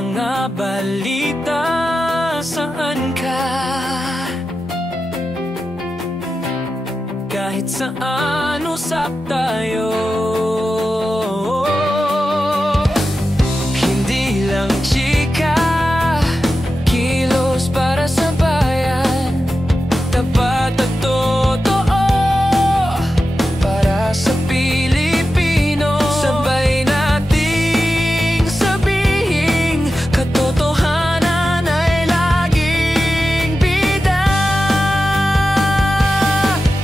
mga balita, saan ka? Kahit saan usap tayo, hindi lang chika, kilos para sa bayan, tapat at totoo para sa Pilipino. Sabay nating sabihin, katotohanan ay laging bida.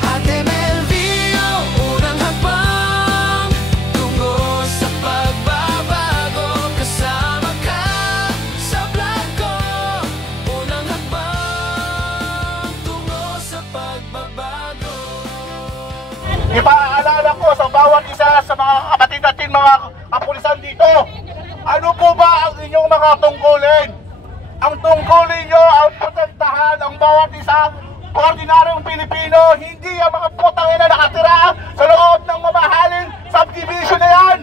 Ate Melvio, unang hakbang tungo sa pagbabago. Kasama ka sa vlog ko, unang hakbang tungo sa pagbabago. Ipaalala ko sa bawat isa sa mga kapatid natin, mga kapulisan dito, ano po ba ang inyong mga tungkulin? Ang tungkulin nyo ang protektahan ang bawat isang ordinaryong Pilipino, hindi ang mga putang ina nakatira sa loob ng mamahaling subdivision na yan.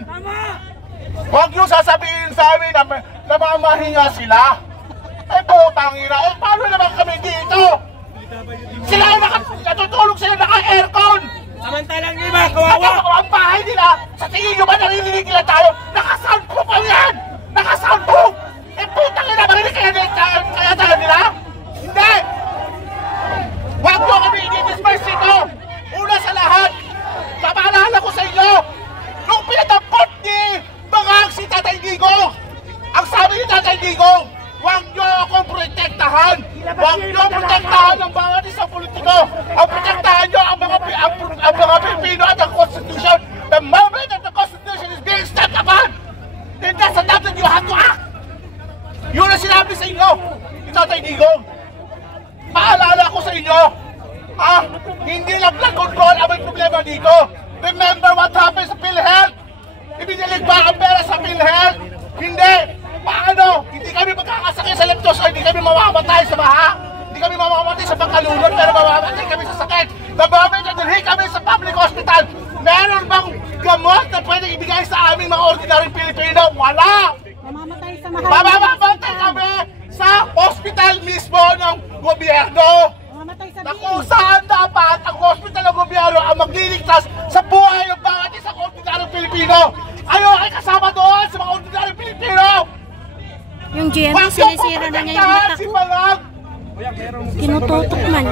Huwag nyo sasabihin sa amin na namamahinga sila. Eh putang ina, eh paano naman kami dito? Sila ay natutulog sila naka-aircon. Samantalang iba, kawawa! Ang bahay nila, sa tingin nyo ba naririnig nila tayo? Naka-soundproof ang yan! Naka-soundproof! Eh putang ina, marinig kaya tayo nila? Hindi! Huwag nyo kami i-disperse ito! Una sa lahat, mapaalala ko sa inyo, nung pinatampot ni Bangang si Tatay Digong, ang sabi ni Tatay Digong, huwag nyo akong protektahan! Huwag nyo protektahan ng bawat isang politiko! Ang protektahan nyo ang mga Pilipino at ang Constitution. The moment that the Constitution is being stepped upon, then that's the time that you have to act! Yun ang sinabi sa inyo, ni Tatay Digong. Paalala ko sa inyo, hindi lang blood control ang may problema dito. Remember what happened sa PhilHealth? Ibinilig ba ang pera sa PhilHealth? Hindi! Paano? Hindi kami magkakasakit sa leptos o hindi kami mamamatay sa baha. Hindi kami mamamatay sa pagkalunod pero mamamatay kami sa sakit. The moment na dalhin kami sa public hospital, meron bang gamot na pwedeng ibigay sa aming mga ordinaryong Pilipino? Wala! Mamamatay sa mahal. Mamamatay kami sa hospital mismo ng gobyerno. Mamamatay sa Na kung saan dapat ang hospital ng gobyerno ang magliligtas sa buhay ng bawat isang ordinaryong Pilipino. Kayo ay kasama doon sa mga ordinaryong Pilipino. yung GMA, sinisira na niya yung mata ko. Tinututok man.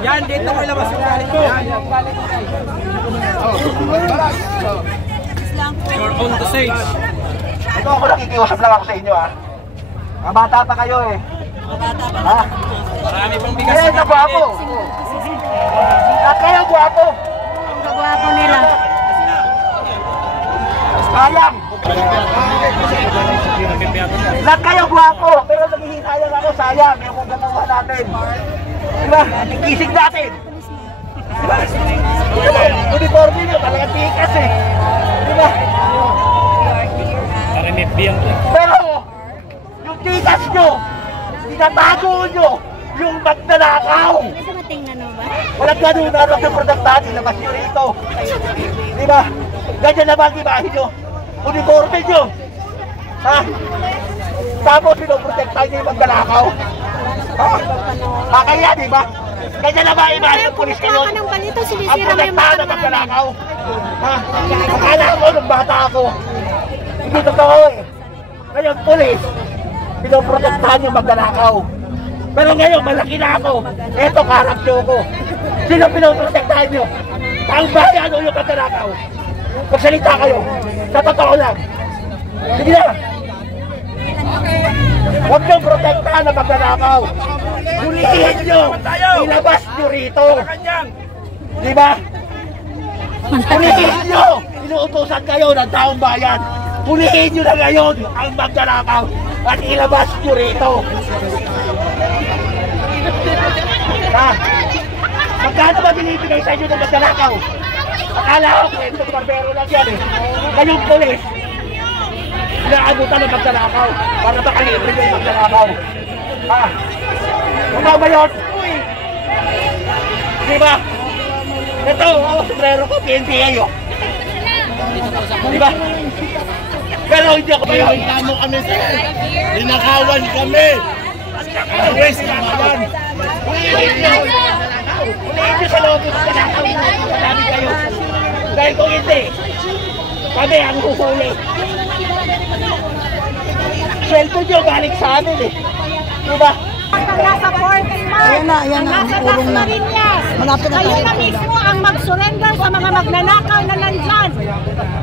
Yan, dito ko ilabas yung galing ko. You're on the stage. Ito ako nakikiusap lang ako sa inyo Mga bata pa kayo Ha? Marami pang bigas. Kaya na gwapo. At kaya gwapo. Ang gagwapo nila. Sayang. Lahat kayo gwapo. Pero naghihinayang ako, sayang. Yung kung ganawa natin. Diba? Kisig natin. Diba? Uniforme nyo, talagang tikas Diba? Pero, yung tikas nyo, tinatago nyo, yung magnanakaw. Kasi matingnan mo ba? Walang ganun na sa produktahan, ilabas nyo rito. Diba? Ganyan naman imahin nyo. Uniforme nyo. Ha? Tapos pinoprotektahan nyo yung magnanakaw. Ha? Kaya, diba? Ganyan naman imahin yung pulis kayo. Ang balito, Ang sinisira mo yung protektahan mata ng namin. magnanakaw. Ha? Akala ko nung bata ako. Hindi totoo Ngayon, pulis, pinoprotektahan yung magnanakaw. Pero ngayon, malaki na ako. Eto, karakyo ko. Sino pinoprotektahan nyo? Ang bayan o yung magnanakaw? Magsalita kayo. Sa totoo lang. Sige na. Huwag nyo protektahan ng magnanakaw. Hulihin nyo. Ilabas nyo rito. Diba? Hulihin nyo. Inuutosan kayo ng taong bayan. Hulihin nyo na ngayon ang magnanakaw at ilabas nyo rito. Ha? Magkano ba binibigay sa inyo ng magnanakaw? Akala ko, kwento barbero lang yan Kayong polis, inaabutan ng magnanakaw para makalibre nyo yung magnanakaw. Ha? Ano ba yun? Diba? Ito, sombrero ko, PNPA yun. Diba? Pero hindi ako pinakamo kami sir. Linakawan kami. Waste na naman. Ulihin nyo sa loob ng kanakaw na marami kayo. Dahil kung hindi, kami ang husuli. Sweldo nyo balik sa amin eh. Diba? Nasa 14 March, nasa Marinas. Kayo na mismo ang mag-surrender sa mga magnanakaw na nandyan.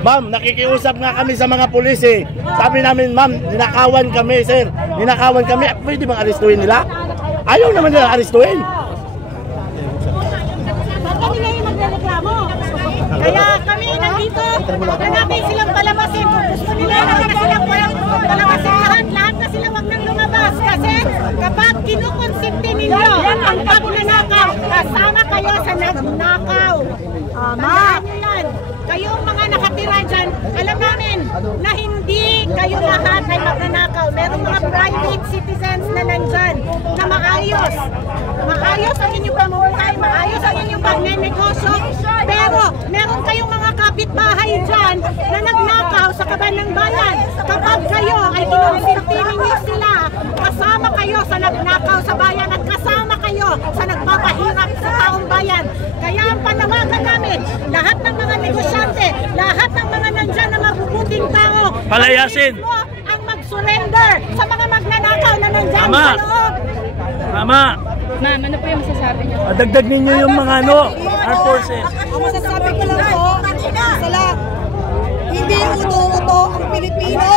Ma'am, nakikiusap nga kami sa mga pulis eh. Sabi namin, ma'am, ninakawan kami, sir. Ninakawan kami. Pwede bang arestuin nila? Ayaw naman nila arestuin. Ba't kami ngayon magreklamo? Kaya kami nandito, hanapin silang palabasin. Kung gusto nila na silang palabasin lahat na sila wag nang lumabas. Kasi kapag kinukonsinti ninyo ang pagnanakaw, kasama kayo sa nagnakaw. Alam nyo yan. Kayong mga nakatira dyan, alam namin na hindi kayo lahat ay magnanakaw. Merong mga private citizens na nandyan na maayos. Maayos ang inyong pamumuhay, maayos ang inyong pagnenegosyo. Pero meron kayong mga kapitbahay dyan na nagnakaw sa kaban ng bayan. Kapag kayo ay kinonsinti ninyo sila, kasama kayo sa nagnakaw sa bayan at kasama kayo sa nagpapahirap sa taong bayan. Kaya ang panawagan namin, lahat ng mga negosyante, lahat ng mga nandyan na mabubuting tao, Palayasin! ang mag-surrender sa mga magnanakaw na nandyan sa loob. Tama! Ma'am, ano po yung masasabi niyo? Dagdag ninyo yung mga our forces. Ang masasabi ko lang po, isa lang, hindi uto-uto ang Pilipino.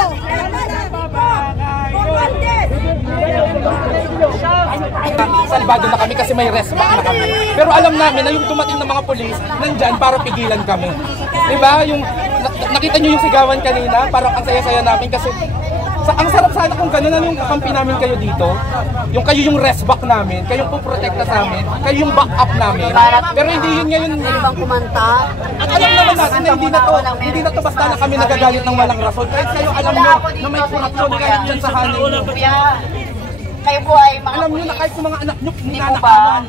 Salbado na kami kasi may respect na kami. Pero alam namin na yung dumating ng mga polis nandyan para pigilan kami. Diba? Yung, nakita nyo yung sigawan kanina, parang ang saya-saya namin kasi ang sarap sana kung gano'n na yung kakampi namin kayo dito. Yung kayo yung rest back namin, kayo yung puprotekta sa amin, kayo yung back up namin. Pero hindi yun ngayon. Ibang kumanta. At alam naman natin na hindi na to basta na kami nagagalit ng walang rason. Kahit kayo alam nyo na may korupsyon kahit dyan sa hanin nyo. Kayo po ay mga Alam nyo na kahit yung mga anak nyo Hindi po ba? ninanakawan.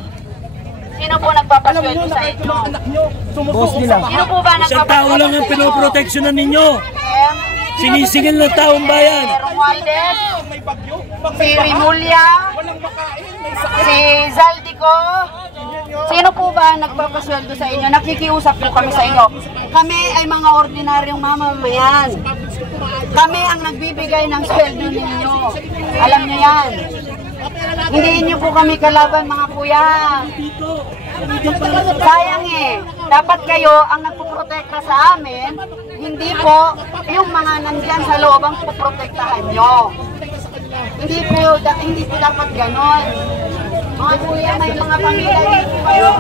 Sino po Alam nyo nagpapasweldo na sa kahit yung inyo? mga anak nyo sumusuko sa Sino po ba nagpapasweldo sa inyo? pinoproteksyonan ninyo. Sinisingil ng taong bayan. Romualdez, may bagyo. si Rimulya, Walang makain, may sakit. si Zaldico. Sino po ba nagpapasweldo sa inyo? Nakikiusap po kami sa inyo. Kami ay mga ordinaryong mamamayan. Kami ang nagbibigay ng sweldo ninyo. Alam niyo yan. Hindi niyo po kami kalaban, mga kuya. Sayang eh. Dapat kayo ang nagpuprotekta sa amin, hindi po yung mga nandyan sa loob ang puprotektahan nyo. Hindi po dapat ganon. Mga kuya, may mga pamilya dito kayo.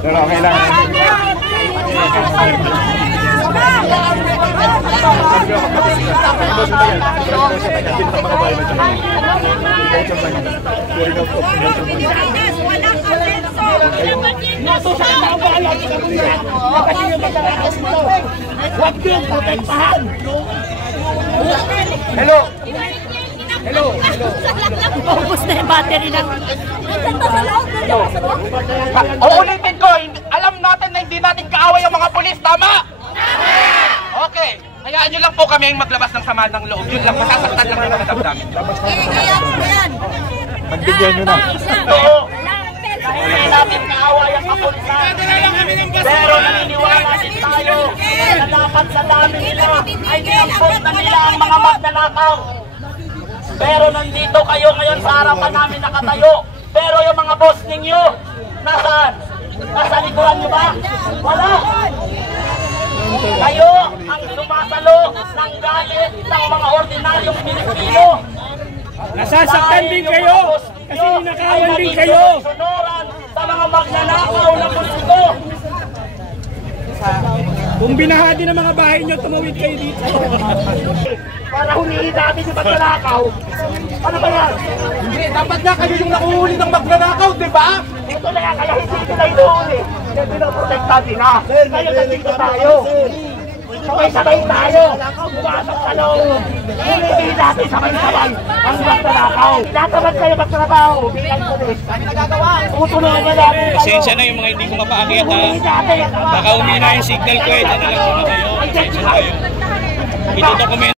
Pero okay lang. Huwag yung protektahan! Hello! Hello! Hello! Paubos na yung battery lang. Uulitin ko, alam natin na hindi natin kaaway ang mga pulis, tama? Okay, hayaan nyo lang po kami ang maglabas ng sama ng loob. Yun lang, masasaktan lang yung damdamin nyo. Pagbigyan nyo na. Oo. Hindi natin kaaway ang kapulisan. Pero naniniwala din tayo na dapat sa dami nila ay dinampot na nila ang mga magnanakaw. Pero nandito kayo ngayon sa harapan namin nakatayo. Pero yung mga boss ninyo, nasaan? Nasa likuran nyo ba? Wala. Kayo ang sumasalo ng galit ng mga ordinaryong Pilipino. Nasasaktan din kayo kasi ninakawan din kayo. Sunuran sa mga magnanakaw na politiko. Kung binahadi ng mga bahay nyo, tumawid kayo dito. Para humihi natin yung magnanakaw. Ano ba yan? Hindi, dapat nga kayo yung nakuhuli ng magnanakaw, di ba? Ito na yan, kaya hindi sila inuuli. Kaya pinoprotekta din ha. Kaya nandito tayo. Sabay-sabay tayo. Pumasok sa loob. Hindi natin sabay-sabay ang magnanakaw. Natamad kayo magtrabaho bilang pulis. Tutulungan natin kayo. Pasensya na yung mga hindi ko mapaakyat ha. Baka umina yung signal ko eh. Dyan na lang muna kayo. Pasensya na kayo. Ito dokumento.